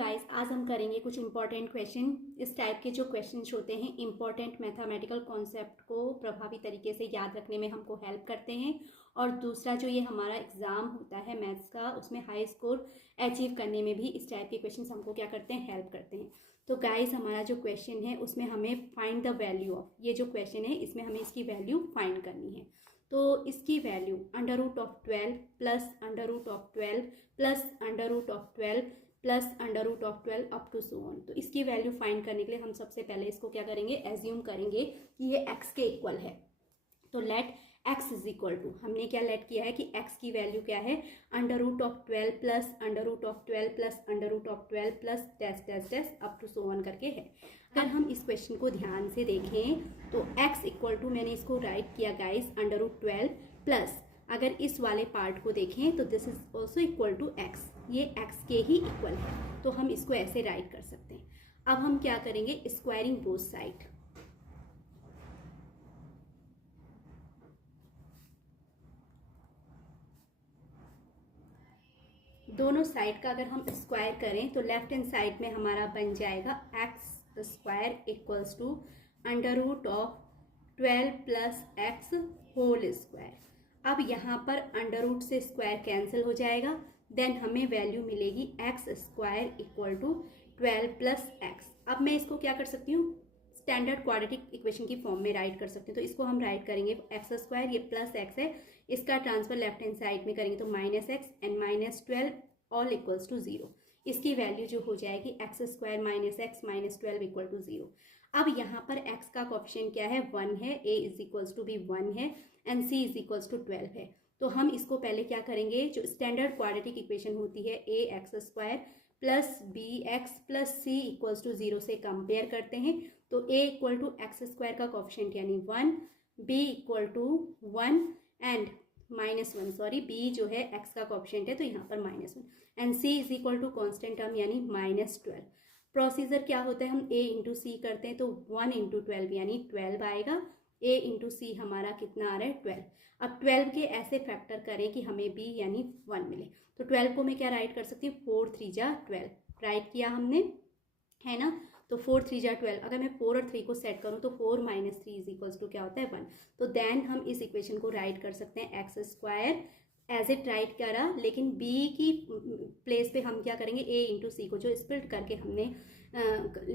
Guys, आज हम करेंगे कुछ इंपॉर्टेंट क्वेश्चन। इस टाइप के जो क्वेश्चंस होते हैं इंपॉर्टेंट मैथमेटिकल कॉन्सेप्ट को प्रभावी तरीके से याद रखने में हमको हेल्प करते हैं। और दूसरा जो ये हमारा एग्जाम होता है मैथ्स का, उसमें हाई स्कोर अचीव करने में भी इस टाइप के क्वेश्चंस हमको क्या करते हैं, हेल्प करते हैं। तो गाइस, हमारा जो क्वेश्चन है उसमें हमें फाइंड द वैल्यू ऑफ, ये जो क्वेश्चन है इसमें हमें इसकी वैल्यू फाइंड करनी है। तो इसकी value √12 plus √12 plus √12 plus √12 up to so on. तो इसकी वैल्यू फाइंड करने के लिए हम सबसे पहले इसको क्या करेंगे, एज्यूम करेंगे कि ये x के इक्वल है। तो let x is equal to, हमने क्या लेट किया है कि x की वैल्यू क्या है, √12 plus √12 plus √12 plus dash dash dash up to so on करके है। अगर हम इस क्वेश्चन को ध्यान से देखें तो x इक्वल टू, मैंने इसको राइट किया गाइस √12 प्लस, अगर इस वाले पार्ट को देखें तो this is also equal to x, ये x के ही इक्वल है। तो हम इसको ऐसे राइट कर सकते हैं। अब हम क्या करेंगे, स्क्वायरिंग बोथ साइड। दोनों साइड का अगर हम स्क्वायर करें तो लेफ्ट हैंड साइड में हमारा बन जाएगा x square equals to √12 plus x whole square. अब यहाँ पर अंडर रूट से स्क्वायर कैंसिल हो जाएगा, देन हमें वैल्यू मिलेगी x square equal to 12 plus x। अब मैं इसको क्या कर सकती हूँ, स्टैंडर्ड क्वाड्रेटिक इक्वेशन की फॉर्म में राइट कर सकती हूँ। तो इसको हम राइट करेंगे x स्क्वायर, ये प्लस x है, इसका ट्रांसफर लेफ्ट हैंड साइड में करेंगे तो -x and -12 all equals to 0। इसकी वैल्यू जो हो जाएगी x square -x -12 equal to 0। अब यहाँ पर x का कोएफिशिएंट क्या है, 1 है, a इज इक्वल्स टू भी 1 है and c is equals to 12 है। तो हम इसको पहले क्या करेंगे, जो स्टैंडर्ड क्वाड्रेटिक इक्वेशन होती है ax square plus bx plus c equals to 0 से कंपेयर करते हैं। तो a equal to x square का कोएफिशिएंट यानी 1, b equal to 1 and -1, sorry b जो है x का कोएफिशिएंट है तो यहाँ पर -1 and c is equal to constant term यानी -12। प्रोसीजर क्या होता है, हम a इंटू सी करते हैं तो 1 इंटू 12 यानी 12 आएगा। a इंटू सी हमारा कितना आ रहा है, 12। अब 12 के ऐसे फैक्टर करें कि हमें b यानी 1 मिले। तो 12 को मैं क्या राइट कर सकती हूँ, 4 3 जा 12 राइट किया हमने, है ना। तो 4 3 जा 12, अगर मैं 4 और 3 को सेट करूँ तो 4 - 3 इज इक्वल्स टू क्या होता है, 1। तो देन हम इस इक्वेशन को राइट कर सकते हैं x square as it write करा, लेकिन b की प्लेस पे हम क्या करेंगे, a इंटू सी को जो स्प्लिट करके हमने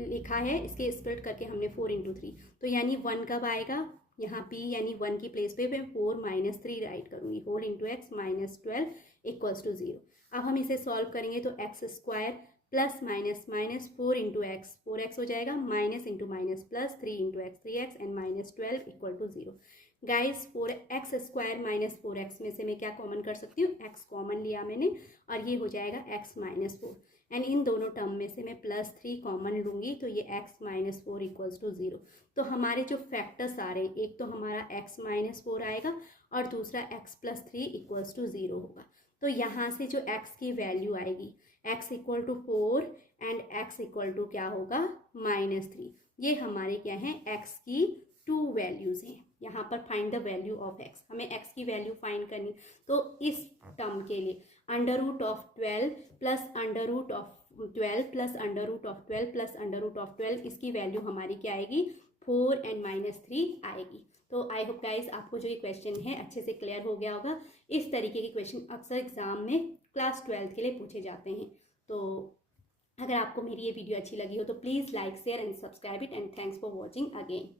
लिखा है, इसके स्प्लिट करके हमने 4 इंटू 3, तो यानी 1 कब आएगा, यहाँ p यानी 1 की प्लेस पे मैं 4 - 3 राइट करूँगी, 4 इंटू एक्स -12 इक्वल्स टू 0। अब हम इसे सॉल्व करेंगे तो x square plus minus minus 4 into x 4x हो जाएगा, minus into minus plus 3 into x 3x and -12 equal to 0। Guys 4x square -4x में से मैं क्या कॉमन कर सकती हूँ, x कॉमन लिया मैंने और ये हो जाएगा x -4 एंड इन दोनों टर्म में से मैं +3 कॉमन लूँगी तो ये x -4 इक्वल्स टू 0। तो हमारे जो फैक्टर्स आ रहे हैं, एक तो हमारा x -4 आएगा और दूसरा x +3 इक्वल्स टू 0 होगा। तो यहाँ से जो x की वैल्यू आएगी, x equal to 4 and x equal to क्या होगा, -3। ये हमारे क्या हैं, x की 2 वैल्यूज हैं। यहाँ पर find the value of x, हमें x की वैल्यू फाइंड करनी। तो इस टर्म के लिए √12 प्लस √12 प्लस √12 प्लस √12, इसकी वैल्यू हमारी क्या आएगी, 4 एंड -3 आएगी। तो आई होप गाइज आपको जो ये क्वेश्चन है अच्छे से क्लियर हो गया होगा। इस तरीके के क्वेश्चन अक्सर एग्जाम में क्लास 12th के लिए पूछे जाते हैं। तो अगर आपको मेरी ये वीडियो अच्छी लगी हो तो please like share and subscribe it and thanks for watching again.